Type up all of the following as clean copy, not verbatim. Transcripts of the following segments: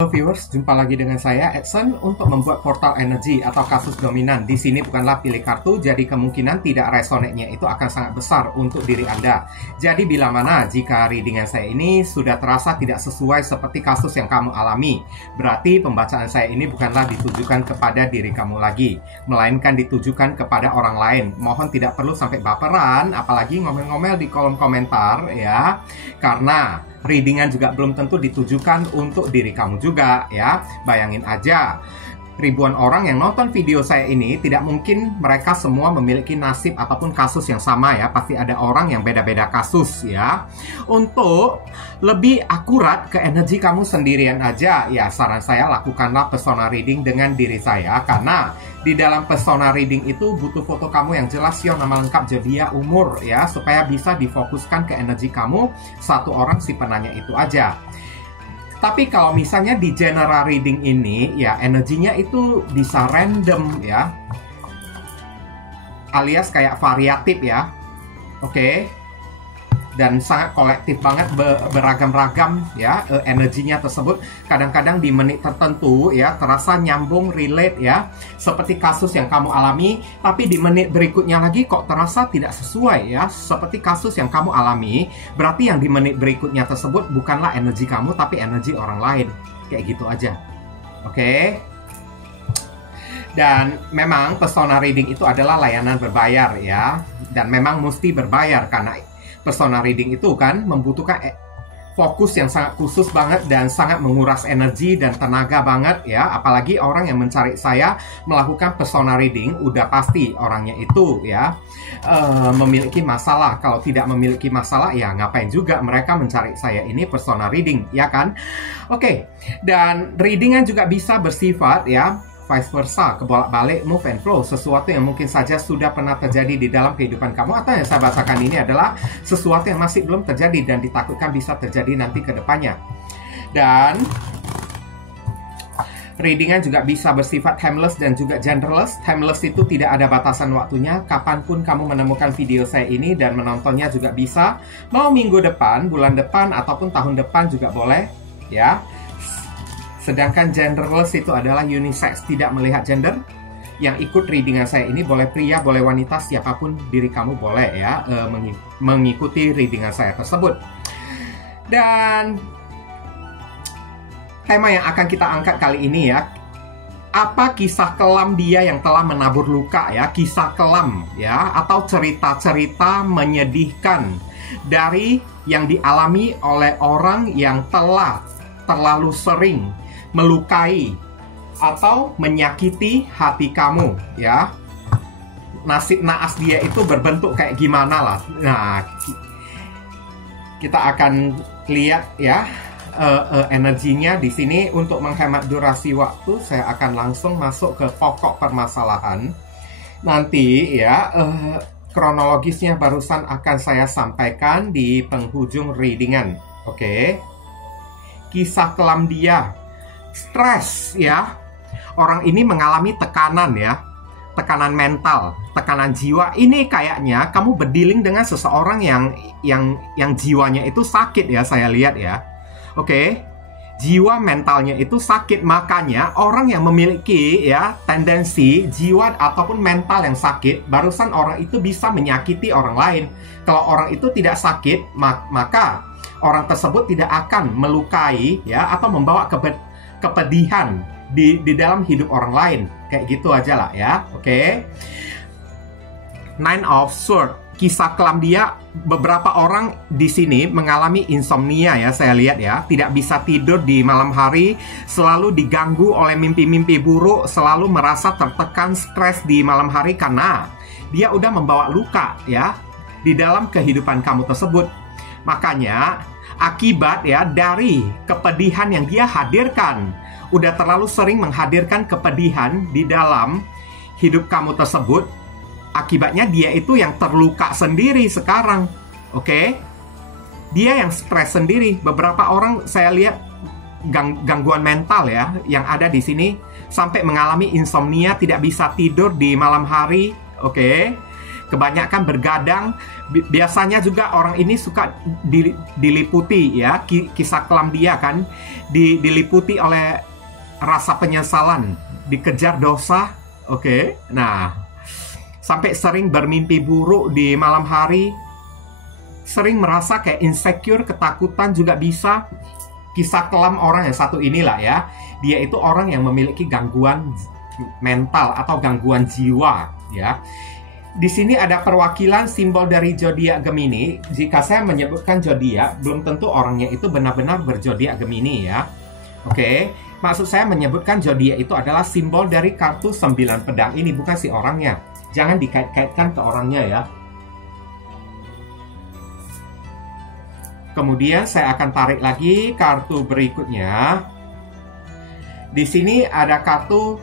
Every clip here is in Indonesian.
Halo viewers, jumpa lagi dengan saya Edson untuk membuat portal energi atau kasus dominan. Di sini bukanlah pilih kartu, jadi kemungkinan tidak resonate-nya itu akan sangat besar untuk diri Anda. Jadi bila mana jika readingan saya ini sudah terasa tidak sesuai seperti kasus yang kamu alami, berarti pembacaan saya ini bukanlah ditujukan kepada diri kamu lagi, melainkan ditujukan kepada orang lain. Mohon tidak perlu sampai baperan, apalagi ngomel-ngomel di kolom komentar ya, karena readingan juga belum tentu ditujukan untuk diri kamu juga ya. Bayangin aja, ribuan orang yang nonton video saya ini, tidak mungkin mereka semua memiliki nasib ataupun kasus yang sama ya. Pasti ada orang yang beda-beda kasus ya. Untuk lebih akurat ke energi kamu sendirian aja ya, saran saya lakukanlah persona reading dengan diri saya. Karena di dalam persona reading itu butuh foto kamu yang jelas ya, nama lengkap, zodiak, umur ya, supaya bisa difokuskan ke energi kamu satu orang si penanya itu aja. Tapi kalau misalnya di general reading ini ya, energinya itu bisa random ya, alias kayak variatif ya. Oke. Dan sangat kolektif banget, beragam-ragam ya energinya tersebut. Kadang-kadang di menit tertentu ya terasa nyambung, relate ya, seperti kasus yang kamu alami. Tapi di menit berikutnya lagi kok terasa tidak sesuai ya, seperti kasus yang kamu alami. Berarti yang di menit berikutnya tersebut bukanlah energi kamu, tapi energi orang lain. Kayak gitu aja. Oke. Dan memang persona reading itu adalah layanan berbayar ya. Dan memang mesti berbayar karena persona reading itu kan membutuhkan fokus yang sangat khusus banget dan sangat menguras energi dan tenaga banget ya. Apalagi orang yang mencari saya melakukan persona reading, udah pasti orangnya itu ya memiliki masalah. Kalau tidak memiliki masalah ya ngapain juga mereka mencari saya ini persona reading ya kan. Oke. Dan readingan juga bisa bersifat ya vice versa, kebolak-balik, move and flow, sesuatu yang mungkin saja sudah pernah terjadi di dalam kehidupan kamu, atau yang saya bahasakan ini adalah sesuatu yang masih belum terjadi dan ditakutkan bisa terjadi nanti ke depannya. Dan readingan juga bisa bersifat timeless dan juga genderless. Timeless itu tidak ada batasan waktunya, kapanpun kamu menemukan video saya ini dan menontonnya juga bisa. Mau minggu depan, bulan depan, ataupun tahun depan juga boleh ya. Sedangkan genderless itu adalah unisex, tidak melihat gender. Yang ikut readingan saya ini boleh pria, boleh wanita, siapapun diri kamu boleh ya mengikuti readingan saya tersebut. Dan tema yang akan kita angkat kali ini ya, apa kisah kelam dia yang telah menabur luka ya, kisah kelam ya, atau cerita-cerita menyedihkan dari yang dialami oleh orang yang telah terlalu sering melukai atau menyakiti hati kamu ya. Nasib naas dia itu berbentuk kayak gimana lah. Nah, kita akan lihat ya energinya di sini. Untuk menghemat durasi waktu, saya akan langsung masuk ke pokok permasalahan. Nanti ya kronologisnya barusan akan saya sampaikan di penghujung readingan. Oke. Kisah kelam dia, stres ya. Orang ini mengalami tekanan ya, tekanan mental, tekanan jiwa. Ini kayaknya kamu berdealing dengan seseorang yang jiwanya itu sakit ya, saya lihat ya. Oke. Jiwa mentalnya itu sakit, makanya orang yang memiliki ya tendensi jiwa ataupun mental yang sakit, barusan orang itu bisa menyakiti orang lain. Kalau orang itu tidak sakit, maka orang tersebut tidak akan melukai ya atau membawa kepedihan di dalam hidup orang lain. Kayak gitu aja lah ya. Oke. Nine of Swords, kisah kelam dia. Beberapa orang di sini mengalami insomnia ya, saya lihat ya, tidak bisa tidur di malam hari, selalu diganggu oleh mimpi-mimpi buruk, selalu merasa tertekan, stres di malam hari karena dia udah membawa luka ya di dalam kehidupan kamu tersebut. Makanya akibat ya dari kepedihan yang dia hadirkan, udah terlalu sering menghadirkan kepedihan di dalam hidup kamu tersebut. Akibatnya dia itu yang terluka sendiri sekarang. Oke. Dia yang stres sendiri. Beberapa orang saya lihat gangguan mental ya yang ada di sini, sampai mengalami insomnia, tidak bisa tidur di malam hari. Oke. kebanyakan bergadang. Biasanya juga orang ini suka diliputi ya, kisah kelam dia kan diliputi oleh rasa penyesalan, dikejar dosa. Oke. Nah, sampai sering bermimpi buruk di malam hari, sering merasa kayak insecure, ketakutan juga bisa. Kisah kelam orang yang satu inilah ya, dia itu orang yang memiliki gangguan mental atau gangguan jiwa ya. Di sini ada perwakilan simbol dari zodiak Gemini. Jika saya menyebutkan zodiak, belum tentu orangnya itu benar-benar berzodiak Gemini ya. Oke, maksud saya menyebutkan zodiak itu adalah simbol dari kartu 9 pedang ini, bukan si orangnya. Jangan dikait-kaitkan ke orangnya ya. Kemudian saya akan tarik lagi kartu berikutnya. Di sini ada kartu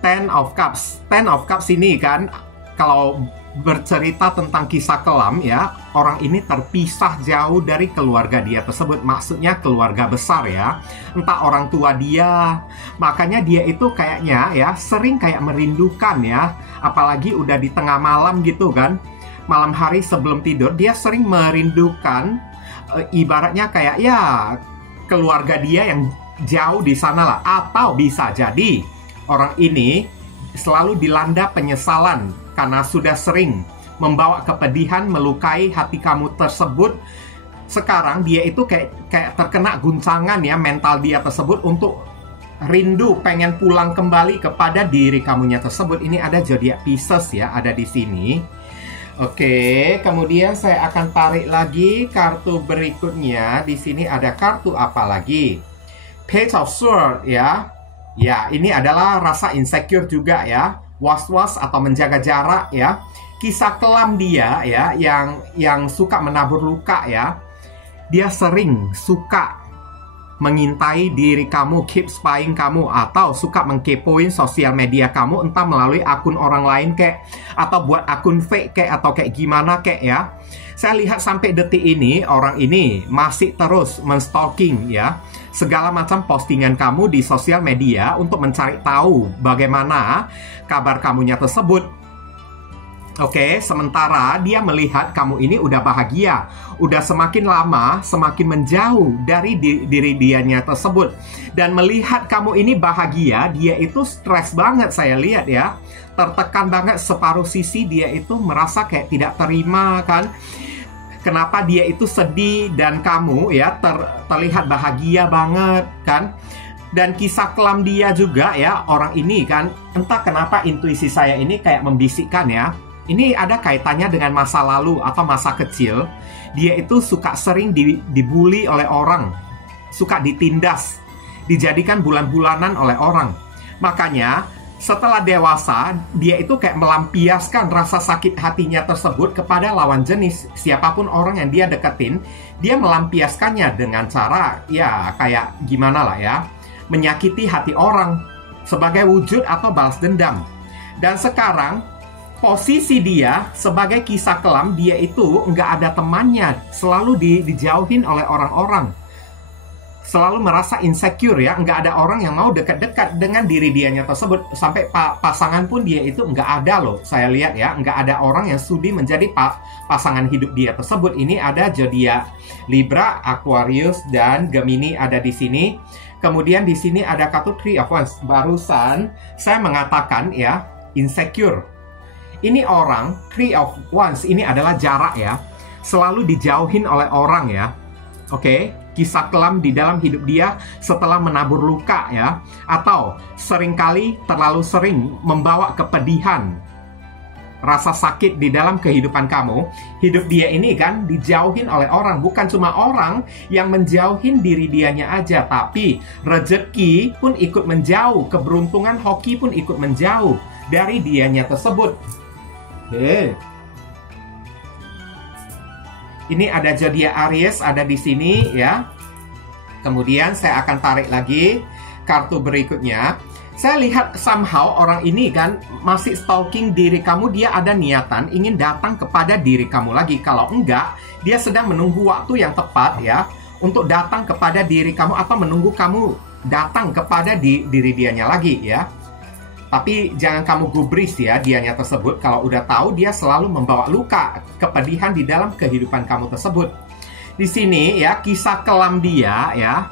Ten of Cups. Ten of Cups ini kan, kalau bercerita tentang kisah kelam ya, orang ini terpisah jauh dari keluarga dia tersebut. Maksudnya keluarga besar ya, entah orang tua dia. Makanya dia itu kayaknya ya sering kayak merindukan ya, apalagi udah di tengah malam gitu kan, malam hari sebelum tidur, dia sering merindukan ibaratnya kayak ya keluarga dia yang jauh di sana lah. Atau bisa jadi orang ini selalu dilanda penyesalan karena sudah sering membawa kepedihan, melukai hati kamu tersebut. Sekarang dia itu kayak terkena guncangan ya, mental dia tersebut untuk rindu, pengen pulang kembali kepada diri kamunya tersebut. Ini ada zodiak Pisces ya, ada di sini. Oke, kemudian saya akan tarik lagi kartu berikutnya. Di sini ada kartu apa lagi? Page of Swords ya. Ya, ini adalah rasa insecure juga ya, was-was atau menjaga jarak ya. Kisah kelam dia ya, yang suka menabur luka ya. Dia sering suka mengintai diri kamu, keep spying kamu, atau suka mengkepoin sosial media kamu, entah melalui akun orang lain kek, atau buat akun fake kek, atau kayak gimana kek ya. Saya lihat sampai detik ini orang ini masih terus menstalking ya segala macam postingan kamu di sosial media untuk mencari tahu bagaimana kabar kamunya tersebut. Oke, sementara dia melihat kamu ini udah bahagia, udah semakin lama semakin menjauh dari diri dianya tersebut. Dan melihat kamu ini bahagia, dia itu stres banget, saya lihat ya. Tertekan banget, separuh sisi dia itu merasa kayak tidak terima kan. Kenapa dia itu sedih dan kamu ya terlihat bahagia banget kan. Dan kisah kelam dia juga ya, orang ini kan, entah kenapa intuisi saya ini kayak membisikkan ya, ini ada kaitannya dengan masa lalu atau masa kecil. Dia itu suka sering dibully oleh orang, suka ditindas, dijadikan bulan-bulanan oleh orang. Makanya setelah dewasa, dia itu kayak melampiaskan rasa sakit hatinya tersebut kepada lawan jenis. Siapapun orang yang dia deketin, dia melampiaskannya dengan cara ya kayak gimana lah ya, menyakiti hati orang sebagai wujud atau balas dendam. Dan sekarang posisi dia sebagai kisah kelam, dia itu nggak ada temannya, selalu dijauhin oleh orang-orang, selalu merasa insecure ya, nggak ada orang yang mau dekat-dekat dengan diri dianya tersebut. Sampai pasangan pun dia itu nggak ada loh, saya lihat ya, nggak ada orang yang sudi menjadi pasangan hidup dia tersebut. Ini ada zodiak Libra, Aquarius, dan Gemini ada di sini. Kemudian di sini ada kartu Three of Wands. Barusan saya mengatakan ya, insecure. Ini orang Three of Wands ini adalah jarak ya, selalu dijauhin oleh orang ya. Oke, kisah kelam di dalam hidup dia setelah menabur luka ya, atau seringkali terlalu sering membawa kepedihan, rasa sakit di dalam kehidupan kamu. Hidup dia ini kan dijauhin oleh orang. Bukan cuma orang yang menjauhin diri dianya aja, tapi rezeki pun ikut menjauh, keberuntungan hoki pun ikut menjauh dari dianya tersebut. Ini ada zodiak Aries ada di sini ya. Kemudian saya akan tarik lagi kartu berikutnya. Saya lihat somehow orang ini kan masih stalking diri kamu. Dia ada niatan ingin datang kepada diri kamu lagi. Kalau enggak, dia sedang menunggu waktu yang tepat ya untuk datang kepada diri kamu, atau menunggu kamu datang kepada diri dianya lagi ya. Tapi jangan kamu gubris ya dianya tersebut. Kalau udah tahu, dia selalu membawa luka, kepedihan di dalam kehidupan kamu tersebut. Di sini ya, kisah kelam dia ya,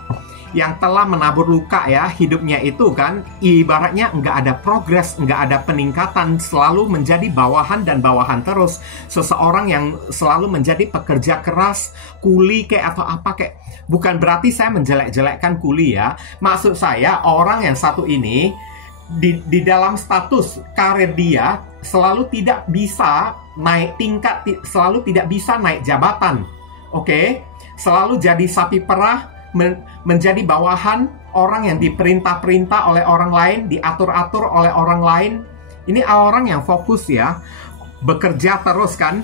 yang telah menabur luka ya, hidupnya itu kan ibaratnya nggak ada progres, nggak ada peningkatan, selalu menjadi bawahan dan bawahan terus. Seseorang yang selalu menjadi pekerja keras, kuli kayak atau apa kayak. Bukan berarti saya menjelek-jelekkan kuli ya. Maksud saya orang yang satu ini di dalam status karir dia selalu tidak bisa naik tingkat, selalu tidak bisa naik jabatan. Oke? Selalu jadi sapi perah, menjadi bawahan, orang yang diperintah-perintah oleh orang lain, diatur-atur oleh orang lain. Ini orang yang fokus ya, bekerja terus kan,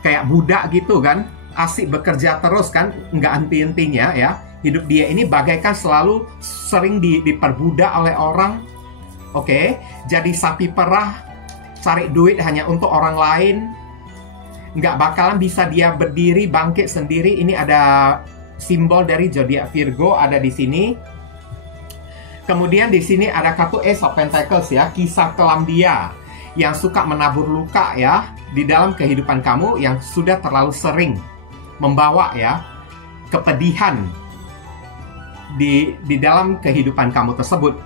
kayak budak gitu kan, asik bekerja terus kan, nggak henti-hentinya ya. Hidup dia ini bagaikan selalu sering diperbudak oleh orang. Oke, jadi sapi perah, cari duit hanya untuk orang lain. Nggak bakalan bisa dia berdiri, bangkit sendiri. Ini ada simbol dari zodiak Virgo ada di sini. Kemudian di sini ada kartu Ace of Pentacles ya, kisah kelam dia yang suka menabur luka ya di dalam kehidupan kamu, yang sudah terlalu sering membawa ya kepedihan di dalam kehidupan kamu tersebut.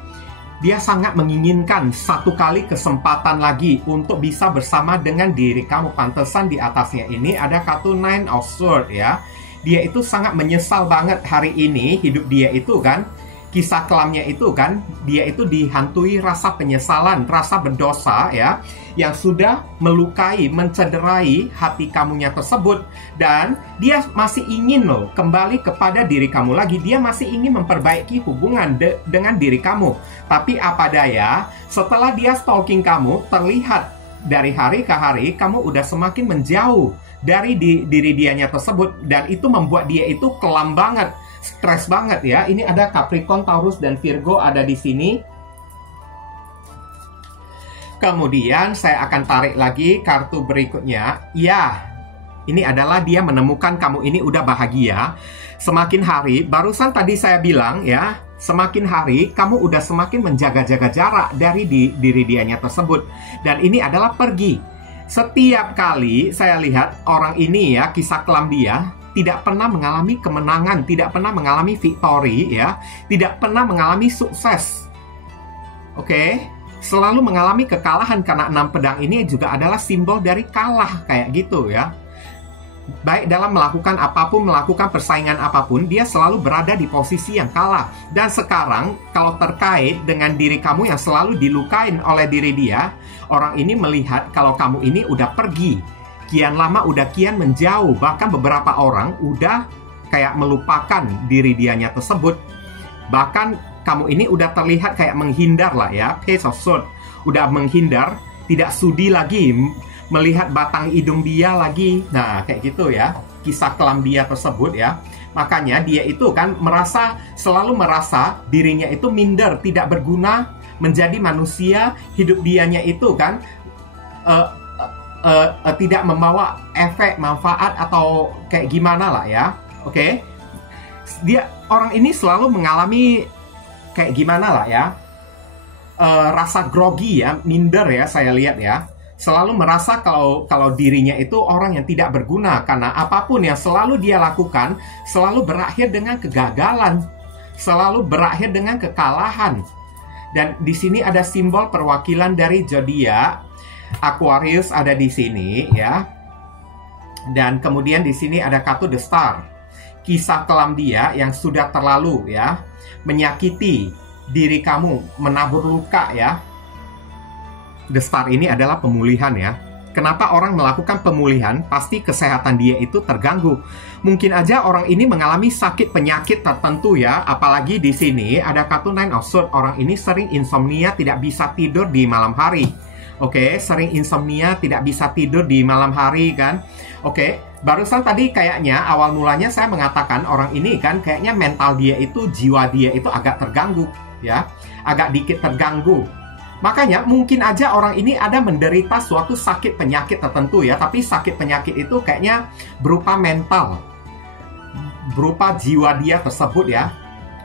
Dia sangat menginginkan satu kali kesempatan lagi untuk bisa bersama dengan diri kamu. Pantesan di atasnya ini ada kartu Nine of Swords ya. Dia itu sangat menyesal banget hari ini, hidup dia itu kan, kisah kelamnya itu kan, dia itu dihantui rasa penyesalan, rasa berdosa ya, yang sudah melukai, mencederai hati kamunya tersebut. Dan dia masih ingin loh kembali kepada diri kamu lagi. Dia masih ingin memperbaiki hubungan dengan diri kamu. Tapi apa daya, setelah dia stalking kamu, terlihat dari hari ke hari kamu udah semakin menjauh dari diri dianya tersebut. Dan itu membuat dia itu kelam banget, stres banget ya. Ini ada Capricorn, Taurus, dan Virgo ada di sini. Kemudian saya akan tarik lagi kartu berikutnya. Ya, ini adalah dia menemukan kamu ini udah bahagia. Semakin hari, barusan tadi saya bilang ya, semakin hari kamu udah semakin menjaga-jaga jarak dari diri dianya tersebut. Dan ini adalah pergi. Setiap kali saya lihat orang ini ya, kisah kelam dia tidak pernah mengalami kemenangan, tidak pernah mengalami victory ya, tidak pernah mengalami sukses. Oke, selalu mengalami kekalahan, karena 6 pedang ini juga adalah simbol dari kalah kayak gitu ya. Baik dalam melakukan apapun, melakukan persaingan apapun, dia selalu berada di posisi yang kalah. Dan sekarang kalau terkait dengan diri kamu yang selalu dilukain oleh diri dia, orang ini melihat kalau kamu ini udah pergi, kian lama udah kian menjauh. Bahkan beberapa orang udah kayak melupakan diri dianya tersebut. Bahkan kamu ini udah terlihat kayak menghindar lah ya, Page of Swords, udah menghindar, tidak sudi lagi melihat batang hidung dia lagi. Nah, kayak gitu ya, kisah kelam dia tersebut ya. Makanya dia itu kan selalu merasa dirinya itu minder, tidak berguna menjadi manusia. Hidup dianya itu kan tidak membawa efek, manfaat, atau kayak gimana lah ya. Oke, orang ini selalu mengalami kayak gimana lah ya, rasa grogi ya, minder ya, saya lihat ya. Selalu merasa kalau dirinya itu orang yang tidak berguna, karena apapun yang selalu dia lakukan selalu berakhir dengan kegagalan, selalu berakhir dengan kekalahan. Dan di sini ada simbol perwakilan dari zodiak Aquarius ada di sini ya. Dan kemudian di sini ada kartu The Star, kisah kelam dia yang sudah terlalu ya menyakiti diri kamu, menabur luka ya. The Star ini adalah pemulihan ya. Kenapa orang melakukan pemulihan? Pasti kesehatan dia itu terganggu. Mungkin aja orang ini mengalami sakit penyakit tertentu ya. Apalagi di sini ada kartu Nine of Swords. Orang ini sering insomnia, tidak bisa tidur di malam hari. Oke, sering insomnia, tidak bisa tidur di malam hari kan. Oke, barusan tadi kayaknya awal mulanya saya mengatakan orang ini kan kayaknya mental dia itu, jiwa dia itu agak terganggu ya. Agak dikit terganggu. Makanya mungkin aja orang ini ada menderita suatu sakit penyakit tertentu ya. Tapi sakit penyakit itu kayaknya berupa mental, berupa jiwa dia tersebut ya.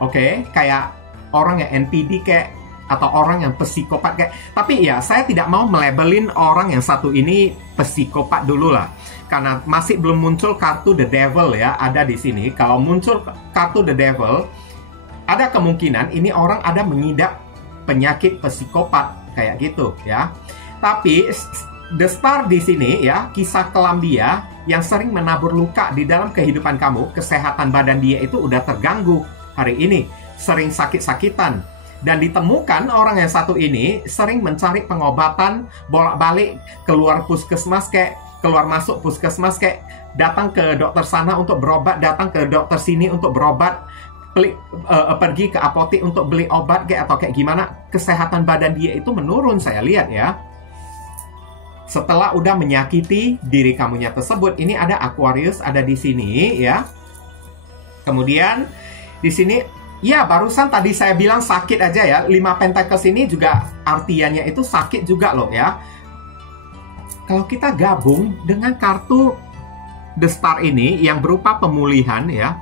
Oke, kayak orang yang NPD, kayak atau orang yang psikopat kayak. Tapi ya, saya tidak mau melabelin orang yang satu ini psikopat dulu lah, karena masih belum muncul kartu The Devil ya, ada di sini. Kalau muncul kartu The Devil, ada kemungkinan ini orang ada mengidap penyakit psikopat kayak gitu ya. Tapi The Star di sini ya, kisah kelam dia yang sering menabur luka di dalam kehidupan kamu, kesehatan badan dia itu udah terganggu hari ini, sering sakit-sakitan. Dan ditemukan orang yang satu ini sering mencari pengobatan, bolak-balik keluar puskesmas kayak, keluar masuk puskesmas kayak, datang ke dokter sana untuk berobat, datang ke dokter sini untuk berobat, pergi ke apotek untuk beli obat kayak, atau kayak gimana. Kesehatan badan dia itu menurun, saya lihat ya. Setelah udah menyakiti diri kamunya tersebut. Ini ada Aquarius ada di sini ya. Kemudian di sini ya, barusan tadi saya bilang sakit aja ya. 5 Pentacles ini juga artiannya itu sakit juga loh ya. Kalau kita gabung dengan kartu The Star ini yang berupa pemulihan ya,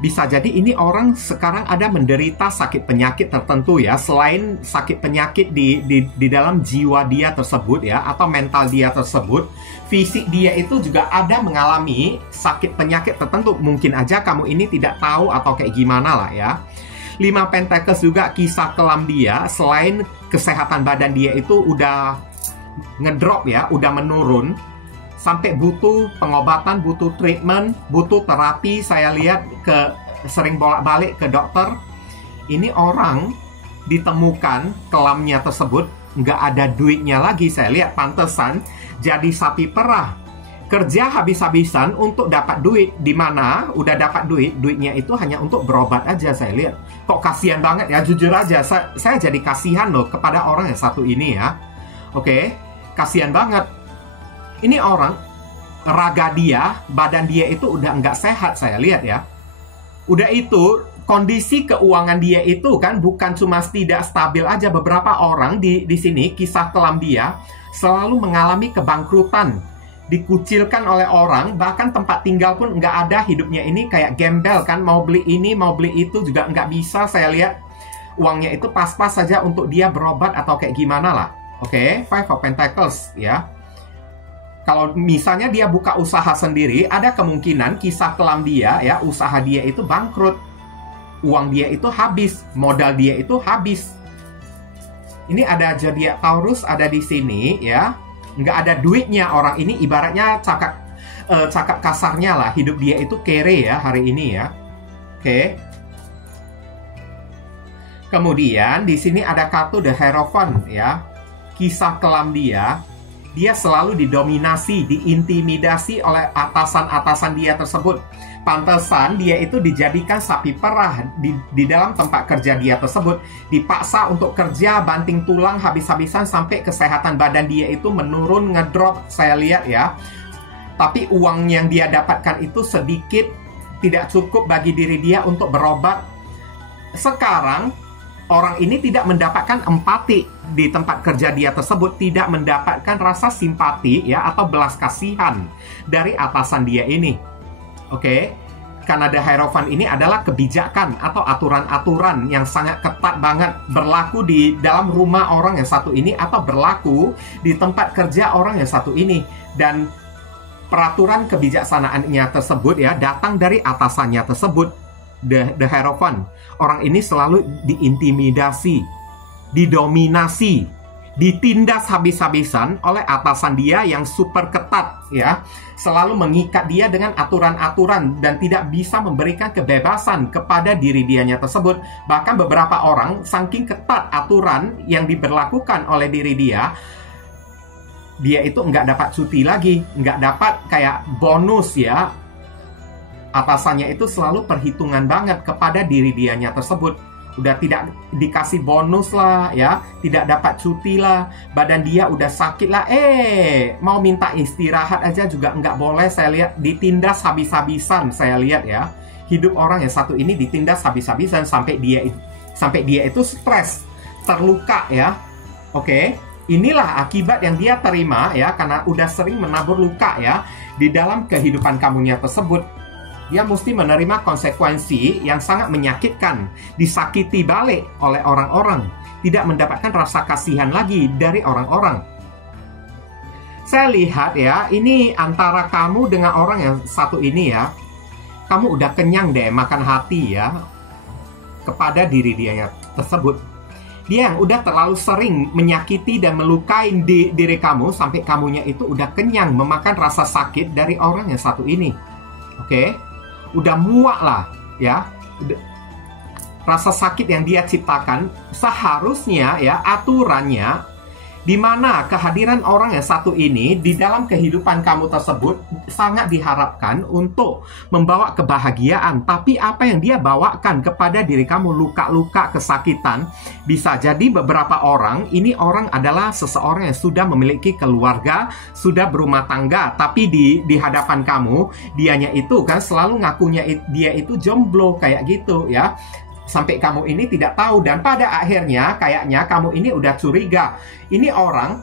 bisa jadi ini orang sekarang ada menderita sakit penyakit tertentu ya. Selain sakit penyakit di dalam jiwa dia tersebut ya, atau mental dia tersebut, fisik dia itu juga ada mengalami sakit penyakit tertentu. Mungkin aja kamu ini tidak tahu atau kayak gimana lah ya. 5 Pentacles juga kisah kelam dia. Selain kesehatan badan dia itu udah ngedrop ya, udah menurun, sampai butuh pengobatan, butuh treatment, butuh terapi. Saya lihat sering bolak-balik ke dokter. Ini orang ditemukan kelamnya tersebut nggak ada duitnya lagi. Saya lihat pantesan jadi sapi perah, kerja habis-habisan untuk dapat duit. Dimana udah dapat duitnya itu hanya untuk berobat aja. Saya lihat kok kasihan banget ya, jujur aja saya jadi kasihan loh kepada orang yang satu ini ya. Oke, kasihan banget. Ini orang, raga dia, badan dia itu udah nggak sehat, saya lihat ya. Udah itu, kondisi keuangan dia itu kan bukan cuma tidak stabil aja. Beberapa orang di sini, kisah kelam dia, selalu mengalami kebangkrutan. Dikucilkan oleh orang, bahkan tempat tinggal pun nggak ada. Hidupnya ini kayak gembel kan, mau beli ini, mau beli itu juga nggak bisa. Saya lihat uangnya itu pas-pas saja untuk dia berobat atau kayak gimana lah. Oke, 5 of Pentacles ya. Kalau misalnya dia buka usaha sendiri, ada kemungkinan kisah kelam dia ya, usaha dia itu bangkrut. Uang dia itu habis, modal dia itu habis. Ini ada zodiak Taurus ada di sini ya. Nggak ada duitnya orang ini, ibaratnya cakap kasarnya lah, hidup dia itu kere ya hari ini ya. Oke. Kemudian di sini ada kartu The Hierophant ya. Kisah kelam dia selalu didominasi, diintimidasi oleh atasan-atasan dia tersebut. Pantesan dia itu dijadikan sapi perah di dalam tempat kerja dia tersebut. Dipaksa untuk kerja, banting tulang habis-habisan sampai kesehatan badan dia itu menurun, ngedrop, saya lihat ya. Tapi uang yang dia dapatkan itu sedikit, tidak cukup bagi diri dia untuk berobat. Sekarang orang ini tidak mendapatkan empati di tempat kerja dia tersebut, tidak mendapatkan rasa simpati ya atau belas kasihan dari atasan dia ini. Oke, karena The Hierophant ini adalah kebijakan atau aturan-aturan yang sangat ketat banget berlaku di dalam rumah orang yang satu ini atau berlaku di tempat kerja orang yang satu ini. Dan peraturan kebijaksanaannya tersebut ya datang dari atasannya tersebut, The Hierophant. Orang ini selalu diintimidasi, didominasi, ditindas habis-habisan oleh atasan dia yang super ketat ya. Selalu mengikat dia dengan aturan-aturan dan tidak bisa memberikan kebebasan kepada diri dianya tersebut. Bahkan beberapa orang saking ketat aturan yang diberlakukan oleh diri dia itu nggak dapat cuti lagi, nggak dapat kayak bonus ya. Atasannya itu selalu perhitungan banget kepada diri dianya tersebut. Udah tidak dikasih bonus lah ya, tidak dapat cuti lah, badan dia udah sakit lah, mau minta istirahat aja juga nggak boleh. Saya lihat ditindas habis-habisan, saya lihat ya. Hidup orang yang satu ini ditindas habis-habisan sampai dia itu stres, terluka ya. Oke, inilah akibat yang dia terima ya, karena udah sering menabur luka ya di dalam kehidupan kamunya tersebut. Dia mesti menerima konsekuensi yang sangat menyakitkan, disakiti balik oleh orang-orang, tidak mendapatkan rasa kasihan lagi dari orang-orang. Saya lihat ya, ini antara kamu dengan orang yang satu ini ya, kamu udah kenyang deh makan hati ya kepada diri dia tersebut. Dia yang udah terlalu sering menyakiti dan melukai diri kamu sampai kamunya itu udah kenyang memakan rasa sakit dari orang yang satu ini. Oke? Udah muak lah ya. Rasa sakit yang dia ciptakan seharusnya ya aturannya di mana kehadiran orang yang satu ini di dalam kehidupan kamu tersebut sangat diharapkan untuk membawa kebahagiaan. Tapi apa yang dia bawakan kepada diri kamu, luka-luka, kesakitan, bisa jadi beberapa orang, ini orang adalah seseorang yang sudah memiliki keluarga, sudah berumah tangga, tapi di hadapan kamu, dianya itu kan selalu ngakunya dia itu jomblo kayak gitu ya. Sampai kamu ini tidak tahu, dan pada akhirnya kayaknya kamu ini udah curiga. Ini orang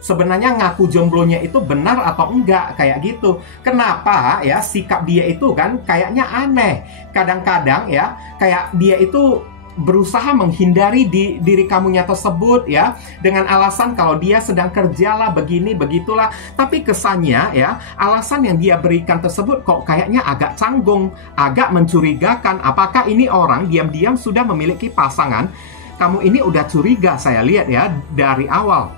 sebenarnya ngaku jomblonya itu benar atau enggak kayak gitu. Kenapa ya sikap dia itu kan kayaknya aneh. Kadang-kadang ya kayak dia itu berusaha menghindari diri kamunya tersebut ya dengan alasan kalau dia sedang kerjalah begini begitulah, tapi kesannya ya alasan yang dia berikan tersebut kok kayaknya agak canggung, agak mencurigakan. Apakah ini orang diam-diam sudah memiliki pasangan? Kamu ini udah curiga, saya lihat ya dari awal.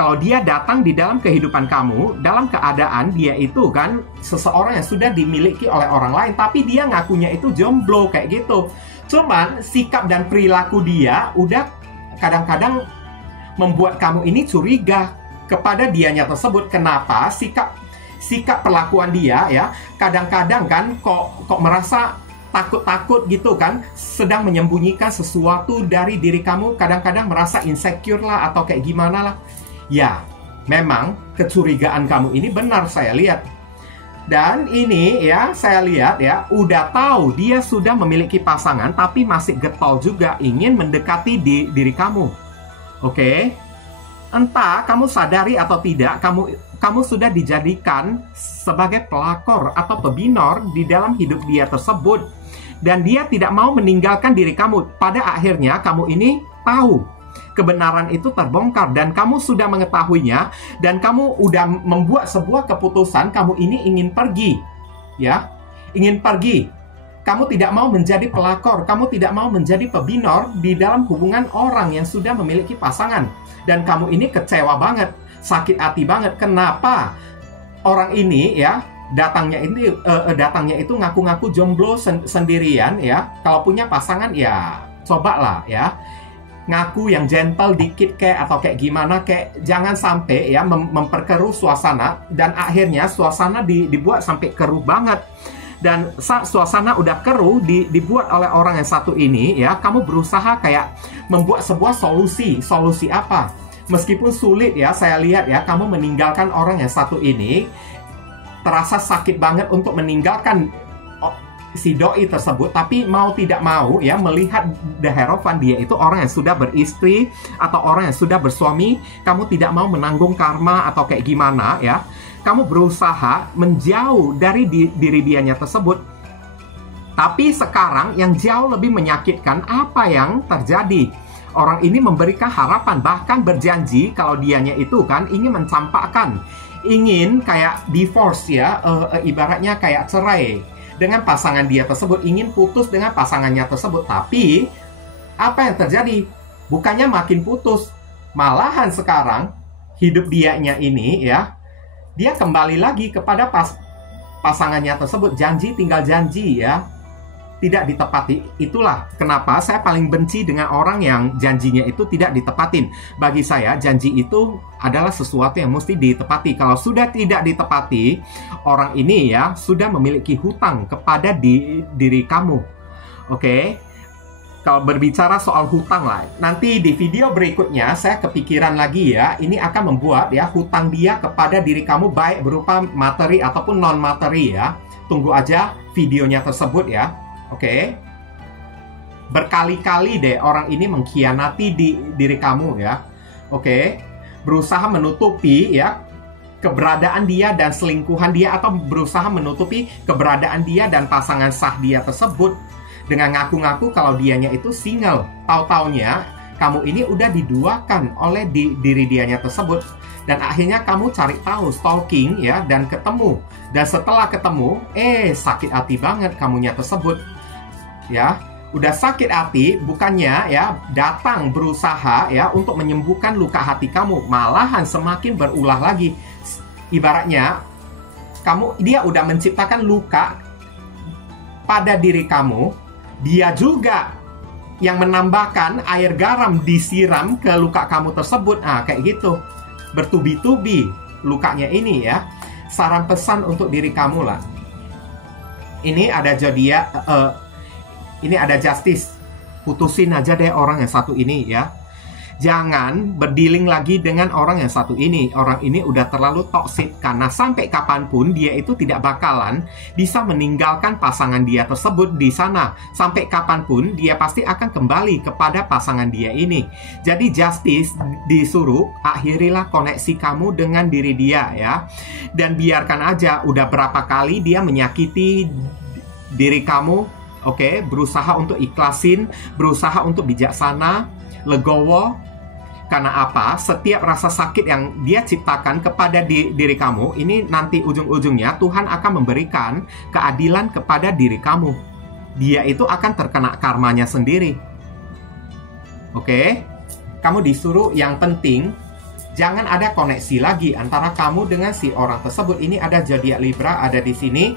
Kalau dia datang di dalam kehidupan kamu dalam keadaan dia itu kan seseorang yang sudah dimiliki oleh orang lain, tapi dia ngakunya itu jomblo kayak gitu. Cuman sikap dan perilaku dia udah kadang-kadang membuat kamu ini curiga kepada dianya tersebut. Kenapa? Sikap perlakuan dia ya kadang-kadang kan kok merasa takut-takut gitu kan, sedang menyembunyikan sesuatu dari diri kamu, kadang-kadang merasa insecure lah atau kayak gimana lah. Ya, memang kecurigaan kamu ini benar saya lihat. Dan ini ya, saya lihat ya, udah tahu dia sudah memiliki pasangan, tapi masih getol juga ingin mendekati diri kamu. Oke? Entah kamu sadari atau tidak, kamu sudah dijadikan sebagai pelakor atau pebinor di dalam hidup dia tersebut. Dan dia tidak mau meninggalkan diri kamu. Pada akhirnya, kamu ini tahu kebenaran itu terbongkar dan kamu sudah mengetahuinya dan kamu udah membuat sebuah keputusan, kamu ini ingin pergi ya, ingin pergi. Kamu tidak mau menjadi pelakor, kamu tidak mau menjadi pebinor di dalam hubungan orang yang sudah memiliki pasangan, dan kamu ini kecewa banget, sakit hati banget. Kenapa orang ini ya datangnya itu ngaku-ngaku jomblo sendirian ya, kalau punya pasangan ya cobalah ya ngaku yang gentle dikit kayak atau kayak gimana, kayak jangan sampai ya memperkeruh suasana dan akhirnya suasana dibuat sampai keruh banget. Dan saat suasana udah keruh dibuat oleh orang yang satu ini ya, kamu berusaha kayak membuat sebuah solusi apa, meskipun sulit ya, saya lihat ya kamu meninggalkan orang yang satu ini, terasa sakit banget untuk meninggalkan si doi tersebut, tapi mau tidak mau ya melihat the hierophant dia itu orang yang sudah beristri atau orang yang sudah bersuami, kamu tidak mau menanggung karma atau kayak gimana ya, kamu berusaha menjauh dari diri dianya tersebut. Tapi sekarang yang jauh lebih menyakitkan, apa yang terjadi? Orang ini memberikan harapan, bahkan berjanji kalau dianya itu kan ingin mencampakkan, ingin kayak divorce ya, ibaratnya kayak cerai dengan pasangan dia tersebut, ingin putus dengan pasangannya tersebut. Tapi apa yang terjadi? Bukannya makin putus, malahan sekarang hidup dianya ini ya, dia kembali lagi kepada pasangannya tersebut. Janji tinggal janji ya, tidak ditepati. Itulah kenapa saya paling benci dengan orang yang janjinya itu tidak ditepatin. Bagi saya janji itu adalah sesuatu yang mesti ditepati. Kalau sudah tidak ditepati, orang ini ya sudah memiliki hutang kepada diri kamu. Oke? Kalau berbicara soal hutang lah, nanti di video berikutnya saya kepikiran lagi ya, ini akan membuat ya hutang dia kepada diri kamu, baik berupa materi ataupun non materi ya. Tunggu aja videonya tersebut ya. Oke, berkali-kali deh orang ini mengkhianati diri kamu ya. Oke, berusaha menutupi ya keberadaan dia dan selingkuhan dia, atau berusaha menutupi keberadaan dia dan pasangan sah dia tersebut dengan ngaku-ngaku kalau dianya itu single. Tahu-taunya kamu ini udah diduakan oleh diri dianya tersebut. Dan akhirnya kamu cari tahu, stalking ya, dan ketemu. Dan setelah ketemu, sakit hati banget kamunya tersebut. Ya, udah sakit hati, bukannya ya datang berusaha ya untuk menyembuhkan luka hati kamu, malahan semakin berulah lagi. Ibaratnya dia udah menciptakan luka pada diri kamu, dia juga yang menambahkan air garam disiram ke luka kamu tersebut. Kayak gitu, bertubi-tubi lukanya ini ya. Saran pesan untuk diri kamu lah. Ini ada zodiak, ini ada justice. Putusin aja deh orang yang satu ini ya. Jangan berdealing lagi dengan orang yang satu ini. Orang ini udah terlalu toksik, karena sampai kapanpun dia itu tidak bakalan bisa meninggalkan pasangan dia tersebut di sana. Sampai kapanpun dia pasti akan kembali kepada pasangan dia ini. Jadi justice disuruh akhirilah koneksi kamu dengan diri dia ya. Dan biarkan aja udah berapa kali dia menyakiti diri kamu. Oke, berusaha untuk ikhlasin, berusaha untuk bijaksana, legowo. Karena apa? Setiap rasa sakit yang dia ciptakan kepada diri kamu, ini nanti ujung-ujungnya Tuhan akan memberikan keadilan kepada diri kamu. Dia itu akan terkena karmanya sendiri. Oke? Kamu disuruh yang penting, jangan ada koneksi lagi antara kamu dengan si orang tersebut. Ini ada zodiak Libra, ada di sini.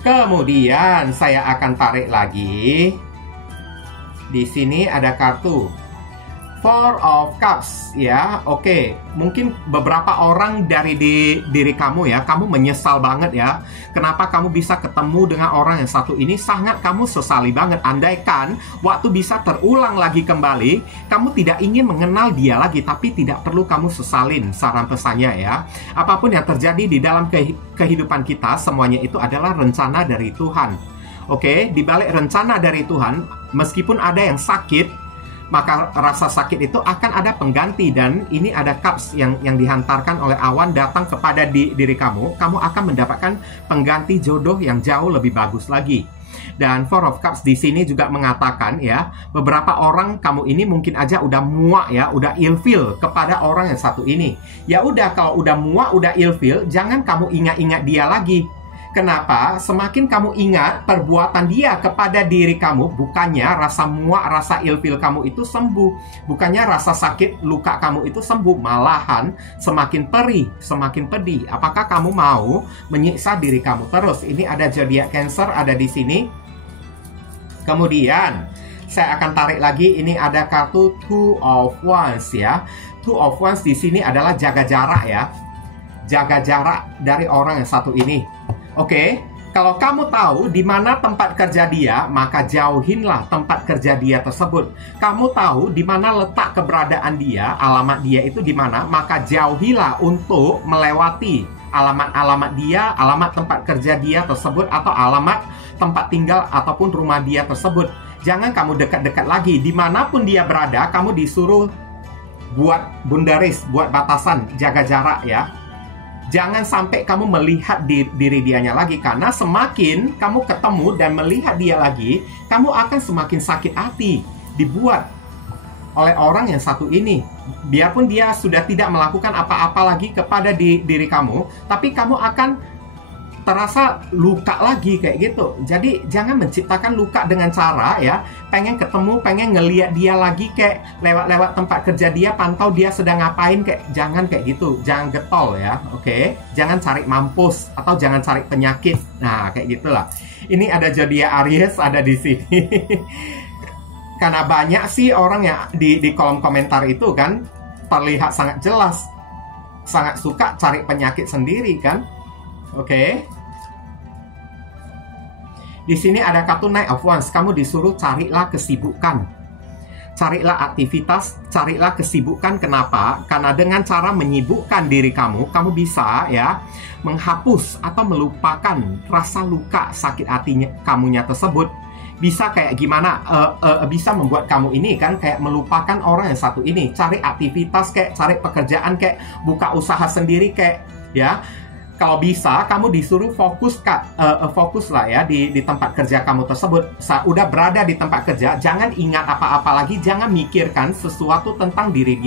Kemudian saya akan tarik lagi. Di sini ada kartu Four of Cups ya. Oke, mungkin beberapa orang dari diri kamu ya, kamu menyesal banget ya. Kenapa kamu bisa ketemu dengan orang yang satu ini, sangat kamu sesali banget. Andaikan waktu bisa terulang lagi kembali, kamu tidak ingin mengenal dia lagi, tapi tidak perlu kamu sesalin. Saran pesannya ya, apapun yang terjadi di dalam kehidupan kita, semuanya itu adalah rencana dari Tuhan. Oke, di balik rencana dari Tuhan, meskipun ada yang sakit, maka rasa sakit itu akan ada pengganti. Dan ini ada cups yang dihantarkan oleh awan datang kepada diri kamu. Kamu akan mendapatkan pengganti jodoh yang jauh lebih bagus lagi. Dan Four of Cups di sini juga mengatakan ya, beberapa orang kamu ini mungkin aja udah muak ya, udah ilfeel kepada orang yang satu ini. Ya udah, kalau udah muak, udah ilfeel, jangan kamu ingat-ingat dia lagi. Kenapa? Semakin kamu ingat perbuatan dia kepada diri kamu, bukannya rasa muak, rasa ilfil kamu itu sembuh. Bukannya rasa sakit, luka kamu itu sembuh. Malahan semakin perih, semakin pedih. Apakah kamu mau menyiksa diri kamu terus? Ini ada zodiak Cancer, ada di sini. Kemudian, saya akan tarik lagi. Ini ada kartu Two of Wands ya. Two of Wands di sini adalah jaga jarak ya. Jaga jarak dari orang yang satu ini. Oke, kalau kamu tahu di mana tempat kerja dia, maka jauhinlah tempat kerja dia tersebut. Kamu tahu di mana letak keberadaan dia, alamat dia itu di mana, maka jauhilah untuk melewati alamat-alamat dia, alamat tempat kerja dia tersebut, atau alamat tempat tinggal ataupun rumah dia tersebut. Jangan kamu dekat-dekat lagi. Dimanapun dia berada, kamu disuruh buat bundaris, buat batasan, jaga jarak ya. Jangan sampai kamu melihat diri dianya lagi, karena semakin kamu ketemu dan melihat dia lagi, kamu akan semakin sakit hati dibuat oleh orang yang satu ini. Biarpun dia sudah tidak melakukan apa-apa lagi kepada diri kamu, tapi kamu akan terasa luka lagi kayak gitu. Jadi jangan menciptakan luka dengan cara ya pengen ketemu, pengen ngeliat dia lagi, kayak lewat-lewat tempat kerja dia, pantau dia sedang ngapain, kayak jangan kayak gitu. Jangan getol ya, oke? Jangan cari mampus atau jangan cari penyakit. Nah, kayak gitulah. Ini ada zodiak Aries ada di sini. Karena banyak sih orang yang di kolom komentar itu kan terlihat sangat jelas, sangat suka cari penyakit sendiri kan. Oke. Di sini ada kartu Knight of Wands. Kamu disuruh carilah kesibukan. Carilah aktivitas, carilah kesibukan. Kenapa? Karena dengan cara menyibukkan diri kamu, kamu bisa ya menghapus atau melupakan rasa luka sakit hatinya kamunya tersebut. Bisa kayak gimana? Bisa membuat kamu ini kan kayak melupakan orang yang satu ini. Cari aktivitas, kayak cari pekerjaan, kayak buka usaha sendiri, kayak ya. kalau bisa kamu disuruh fokus fokus lah ya di tempat kerja kamu tersebut. Udah berada di tempat kerja, jangan ingat apa-apa lagi, jangan mikirkan sesuatu tentang diri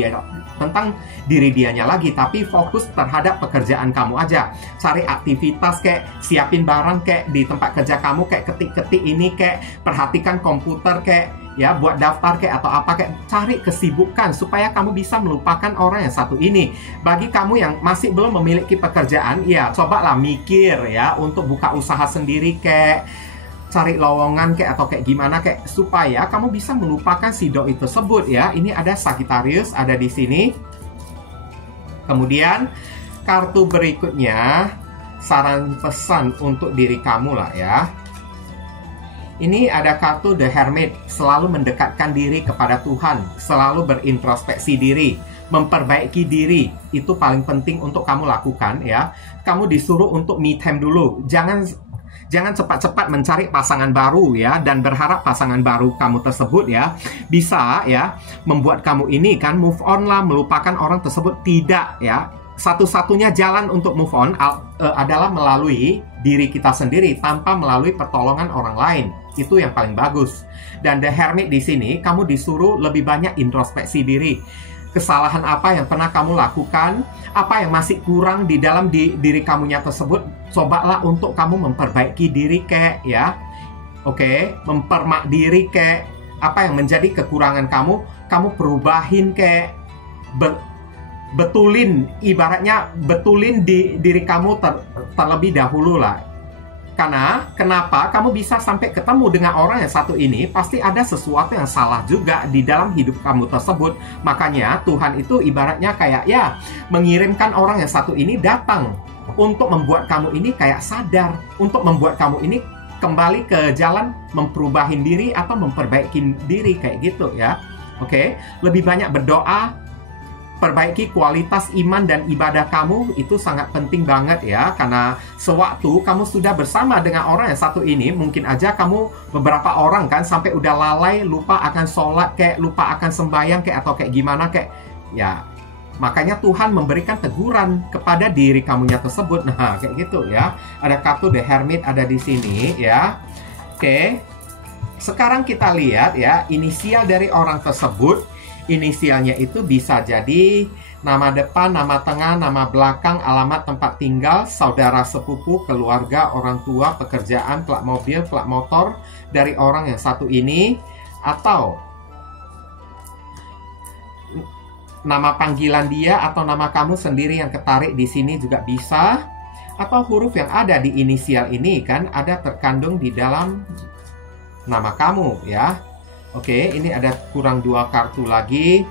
dianya lagi, tapi fokus terhadap pekerjaan kamu aja. Cari aktivitas kayak siapin barang kayak di tempat kerja kamu, kayak ketik-ketik ini, kayak perhatikan komputer, kayak ya buat daftar kayak atau apa, kayak cari kesibukan supaya kamu bisa melupakan orang yang satu ini. Bagi kamu yang masih belum memiliki pekerjaan, ya cobalah mikir ya untuk buka usaha sendiri, kayak cari lowongan kayak atau kayak gimana, kayak supaya kamu bisa melupakan si doi tersebut ya. Ini ada Sagittarius ada di sini. Kemudian kartu berikutnya, saran pesan untuk diri kamu lah ya. Ini ada kartu The Hermit, selalu mendekatkan diri kepada Tuhan, selalu berintrospeksi diri, memperbaiki diri. Itu paling penting untuk kamu lakukan ya. Kamu disuruh untuk me time dulu. Jangan cepat-cepat mencari pasangan baru ya, dan berharap pasangan baru kamu tersebut ya bisa ya membuat kamu ini kan move on lah, melupakan orang tersebut. Tidak ya. Satu-satunya jalan untuk move on adalah melalui diri kita sendiri tanpa melalui pertolongan orang lain. Itu yang paling bagus. Dan The Hermit di sini kamu disuruh lebih banyak introspeksi diri. Kesalahan apa yang pernah kamu lakukan, apa yang masih kurang di dalam diri kamunya tersebut, cobalah untuk kamu memperbaiki diri kayak ya. Oke, mempermak diri kayak apa yang menjadi kekurangan kamu perubahin kayak betulin, ibaratnya betulin di diri kamu terlebih dahulu lah. Karena kenapa kamu bisa sampai ketemu dengan orang yang satu ini, pasti ada sesuatu yang salah juga di dalam hidup kamu tersebut. Makanya Tuhan itu ibaratnya kayak ya mengirimkan orang yang satu ini datang untuk membuat kamu ini kayak sadar, untuk membuat kamu ini kembali ke jalan memperubahin diri atau memperbaiki diri kayak gitu ya. Oke, lebih banyak berdoa, perbaiki kualitas iman dan ibadah kamu, itu sangat penting banget ya. Karena sewaktu kamu sudah bersama dengan orang yang satu ini, mungkin aja kamu beberapa orang kan sampai udah lalai, lupa akan sholat, kayak lupa akan sembahyang kayak atau kayak gimana kayak ya. Makanya Tuhan memberikan teguran kepada diri kamunya tersebut. Nah kayak gitu ya. Ada kartu The Hermit ada di sini ya. Oke, sekarang kita lihat ya inisial dari orang tersebut. Inisialnya itu bisa jadi nama depan, nama tengah, nama belakang, alamat tempat tinggal, saudara sepupu, keluarga, orang tua, pekerjaan, plat mobil, plat motor dari orang yang satu ini, atau nama panggilan dia atau nama kamu sendiri yang ketarik di sini juga bisa, atau huruf yang ada di inisial ini kan ada terkandung di dalam nama kamu ya. Oke, ini ada kurang 2 kartu lagi.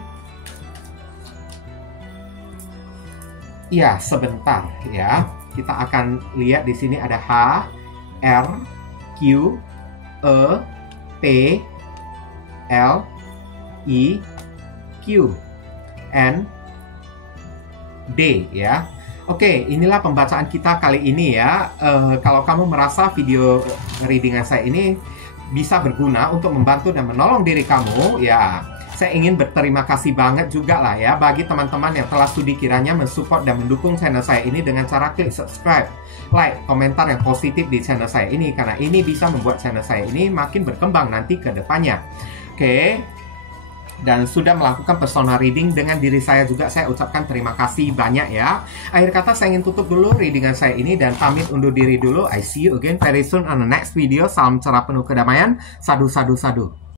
Ya, sebentar ya. Kita akan lihat di sini ada H, R, Q, E, P, L, I, Q, N, D ya. Oke, inilah pembacaan kita kali ini ya. Kalau kamu merasa video readingan saya ini bisa berguna untuk membantu dan menolong diri kamu, ya saya ingin berterima kasih banget juga lah ya bagi teman-teman yang telah studi kiranya mensupport dan mendukung channel saya ini dengan cara klik subscribe, like, komentar yang positif di channel saya ini, karena ini bisa membuat channel saya ini makin berkembang nanti ke depannya. Oke, dan sudah melakukan personal reading dengan diri saya juga, saya ucapkan terima kasih banyak ya. Akhir kata saya ingin tutup dulu readingan saya ini dan pamit undur diri dulu. I see you again very soon on the next video. Salam cerah penuh kedamaian. Sadu, sadu, sadu.